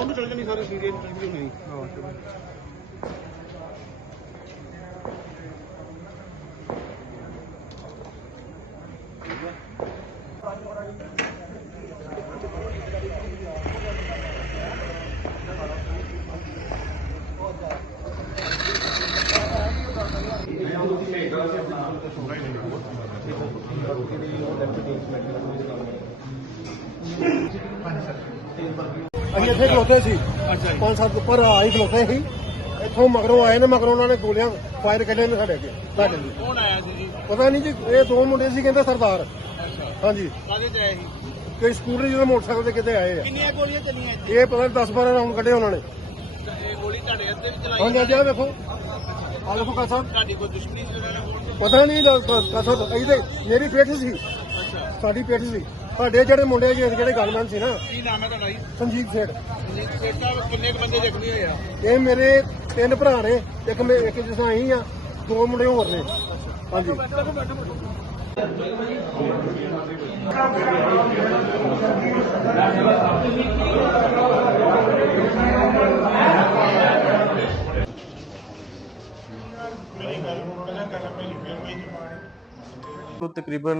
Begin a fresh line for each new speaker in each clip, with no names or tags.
ਉਹਨੂੰ ਚੱਲ ਜਾਣੀ ਸਾਰੇ ਸੀਰੀਅਸ ਇੰਟਰਵਿਊ ਨਹੀਂ
ਅਸੀਂ ਇੱਥੇ ਖਲੋਤੇ ਸੀ 5-7 ਉੱਪਰ ਆਈ ਖਲੋਤੇ ਸੀ ਇੱਥੋਂ ਮਗਰੋਂ ਆਏ ਨੇ ਮਗਰੋਂ ਉਹਨਾਂ ਨੇ ਗੋਲੀਆਂ ਫਾਇਰ ਕੱਢੇ ਨੇ ਸਾਡੇ ਅੱਗੇ ਸਾਡੇ ਲਈ।
ਕੌਣ ਆਇਆ ਸੀ ਜੀ?
ਪਤਾ ਨਹੀਂ ਜੀ ਇਹ ਦੋ ਮੁੰਡੇ ਸੀ ਕਹਿੰਦੇ ਸਰਦਾਰ। ਹਾਂਜੀ
ਕਾਹਦੇ ਤੇ ਆਏ ਸੀ?
ਕੋਈ ਸਕੂਟਰ ਜਿਹਦੇ ਮੋਟਰਸਾਈਕਲ ਤੇ ਕਿਤੇ ਆਏ ਆ।
ਕਿੰਨੀਆਂ ਗੋਲੀਆਂ ਚੱਲੀਆਂ ਇੱਥੇ?
ਇਹ ਪਤਾ ਨਹੀਂ 10-12 ਰਾਉਂਡ ਕੱਢੇ ਉਹਨਾਂ ਨੇ।
ਇਹ ਗੋਲੀ ਤੁਹਾਡੇ ਅੱਧੇ ਵੀ ਚਲਾਈ?
ਹਾਂਜੀ ਹਾਂਜੀ ਆਹ ਵੇਖੋ ਆਹ ਵੇਖੋ ਕਾ ਸਾਹਿਬ
ਤੁਹਾਡੀ ਕੋਈ ਦੁਸ਼ਮਣੀ ਸੀ ਉਹਨਾਂ ਨਾਲ?
ਪਤਾ ਨਹੀਂ ਕਾ ਸਾਹਿਬ ਇਹਦੇ ਮੇਰੀ ਪੇਠ ਸੀ
ਅੱਛਾ
ਸਾਡੀ ਪੇਠ ਸੀ ਸਾਡੇ ਜਿਹੜੇ ਮੁੰਡੇ ਜਿਹੜੇ ਗਨਮੈਨ ਸੀ ਨਾ।
ਕੀ ਨਾਮ ਹੈ ਤੁਹਾਡਾ ਜੀ?
ਸੰਜੀਤ ਸੇਠ।
ਸੰਜੀਤ ਸੇਠ ਸਾਹਿਬ ਕਿੰਨੇ ਕੁ ਬੰਦੇ ਜ਼ਖਮੀ ਹੋਏ ਆ?
ਇਹ ਮੇਰੇ 3 ਭਰਾ ਨੇ ਇੱਕ ਜਿਸ ਤਰ੍ਹਾਂ ਅਸੀਂ ਆ 2 ਮੁੰਡੇ ਹੋਰ ਨੇ। ਹਾਂਜੀ
तो तकरीबन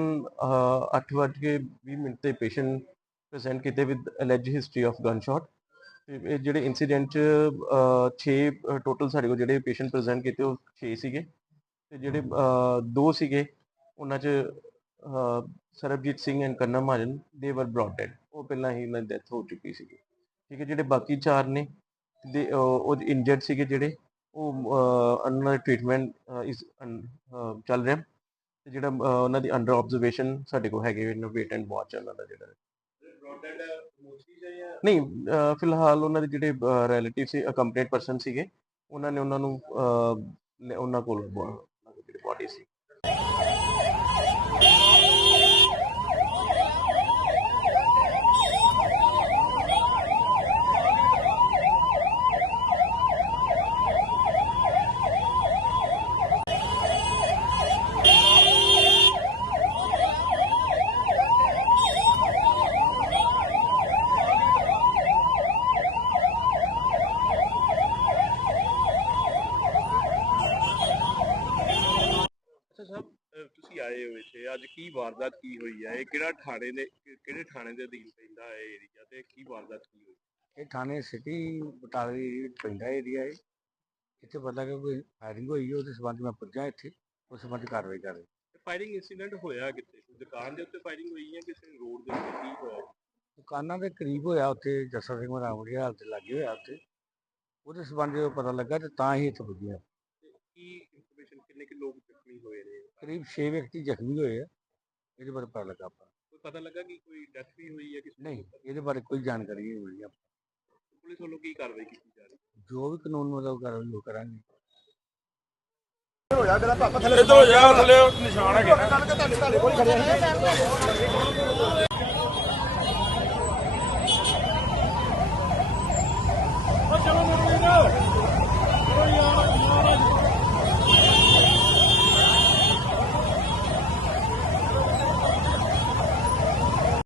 8:20 ਤੇ ਪੇਸ਼ੈਂਟ ਪ੍ਰੈਜ਼ੈਂਟ ਕੀਤੇ with alleged history of gun shot. ਤੇ ਜਿਹੜੇ ਇਨਸੀਡੈਂਟ 6 ਟੋਟਲ ਸਾਡੇ ਕੋਲ ਜਿਹੜੇ ਪੇਸ਼ੈਂਟ ਪ੍ਰੈਜ਼ੈਂਟ ਕੀਤੇ ਉਹ 6 ਸੀਗੇ ਤੇ ਜਿਹੜੇ 2 ਸੀਗੇ ਉਹਨਾਂ 'ਚ ਸਰਬਜੀਤ ਸਿੰਘ ਐਂਡ ਕੰਨਾ ਮਹਾਜਨ ਦੇ ਵਰ ਬ੍ਰੌਟ ਡੈਡ। ਉਹ ਪਹਿਲਾਂ ਹੀ ਉਹਨਾਂ ਦੀ ਡੈਥ ਹੋ ਚੁੱਕੀ ਸੀਗੀ। ਠੀਕ ਹੈ, ਜਿਹੜੇ ਬਾਕੀ 4 ਨੇ ਦੇ ਉਹ ਇੰਜਰਡ ਸੀਗੇ ਜਿਹੜੇ ਉਹ ਉਹਨਾਂ ਦਾ ਟ੍ਰੀਟਮੈਂਟ ਚੱਲ ਰਿਹਾ ਤੇ ਜਿਹੜਾ ਉਹਨਾਂ ਦੀ ਅੰਡਰ ਆਬਜ਼ਰਵੇਸ਼ਨ ਸਾਡੇ ਕੋਲ ਹੈਗੇ ਵੇਟ ਐਂਡ ਵਾਚ ਉਹਨਾਂ ਦਾ ਜਿਹੜਾ ਨਹੀਂ ਫਿਲਹਾਲ ਉਹਨਾਂ ਦੇ ਜਿਹੜੇ ਰਿਲੇਟਿਵ ਸੀ ਅਕੰਪਨੀਡ ਪਰਸਨ ਸੀਗੇ ਉਹਨਾਂ ਨੇ ਉਹਨਾਂ ਨੂੰ ਉਹਨਾਂ ਕੋਲ ਜਿਹੜੀ ਬੋਡੀ ਸੀ।
ਤੁਸੀਂ ਆਏ ਹੋ ਇੱਥੇ ਅੱਜ ਕੀ ਵਾਰਦਾਤ ਕੀ ਹੋਈ ਹੈ? ਇਹ ਕਿਹੜੇ ਥਾਣੇ ਦੇ ਅਧੀਨ ਪੈਂਦਾ ਹੈ ਏਰੀਆ ਤੇ ਕੀ ਵਾਰਦਾਤ ਕੀ ਹੋਈ?
ਇਹ ਥਾਣੇ ਸਿਟੀ ਬਟਾਲੇ ਪੈਂਦਾ ਏਰੀਆ ਹੈ। ਇੱਥੇ ਪਤਾ ਕਿ ਕੋਈ ਫਾਇਰਿੰਗ ਹੋਈ ਹੈ, ਉਹਦੇ ਸੰਬੰਧ ਮੈਂ ਪੁੱਜਾ ਇੱਥੇ ਉਸ ਸੰਬੰਧ ਕਾਰਵਾਈ ਕਰ ਰਹੀ।
ਫਾਇਰਿੰਗ ਇੰਸੀਡੈਂਟ ਹੋਇਆ ਕਿੱਥੇ? ਦੁਕਾਨ ਦੇ ਉੱਤੇ ਫਾਇਰਿੰਗ ਹੋਈ ਹੈ ਕਿਸੇ ਰੋਡ ਦੇ ਉੱਤੇ ਕੀ ਹੋਇਆ?
ਦੁਕਾਨਾਂ ਦੇ ਕਰੀਬ ਹੋਇਆ ਉੱਥੇ ਜੱਸਾ ਸਿੰਘ ਰਾਮੜੀ ਹਾਲ ਤੇ ਲੱਗੇ ਹੋਇਆ ਉੱਥੇ ਉਹਦੇ ਸੰਬੰਧ ਜਦੋਂ ਪਤਾ ਲੱਗਾ ਤੇ ਤਾਂ ਹੀ ਇੱਥੇ ਪੁੱਜਿਆ।
ਕੀ ਇਨਫੋਰਮੇਸ਼ਨ ਕਿੰਨੇ ਕਿ ਲੋਕ ਜ਼ਖਮੀ ਹੋਏ ਨੇ?
ਕਰੀਬ 6 ਵਿਅਕਤੀ ਜ਼ਖਮੀ ਹੋਏ ਆ। ਇਹਦੇ ਬਾਰੇ ਪਤਾ ਲੱਗਾ ਆਪਾਂ
ਕੋਈ ਪਤਾ ਲੱਗਾ ਕਿ ਕੋਈ ਡੈਥ ਵੀ ਹੋਈ ਹੈ ਕਿਸੇ ਦੀ?
ਨਹੀਂ, ਇਹਦੇ ਬਾਰੇ ਕੋਈ ਜਾਣਕਾਰੀ ਨਹੀਂ ਮਿਲੀ ਆਪਾਂ।
ਪੁਲਿਸ ਵੱਲੋਂ ਕੀ ਕਾਰਵਾਈ ਕੀਤੀ ਜਾ ਰਹੀ ਹੈ?
ਜੋ ਵੀ ਕਾਨੂੰਨ ਮੁਤਾਬਕ ਕਾਰਵਾਈ ਉਹ ਕਰਾਂਗੇ।
ਇੱਧਰ ਹੋ ਜਾ ਥੱਲੇ ਨਿਸ਼ਾਨ ਹੈਗੇ ਨਾ।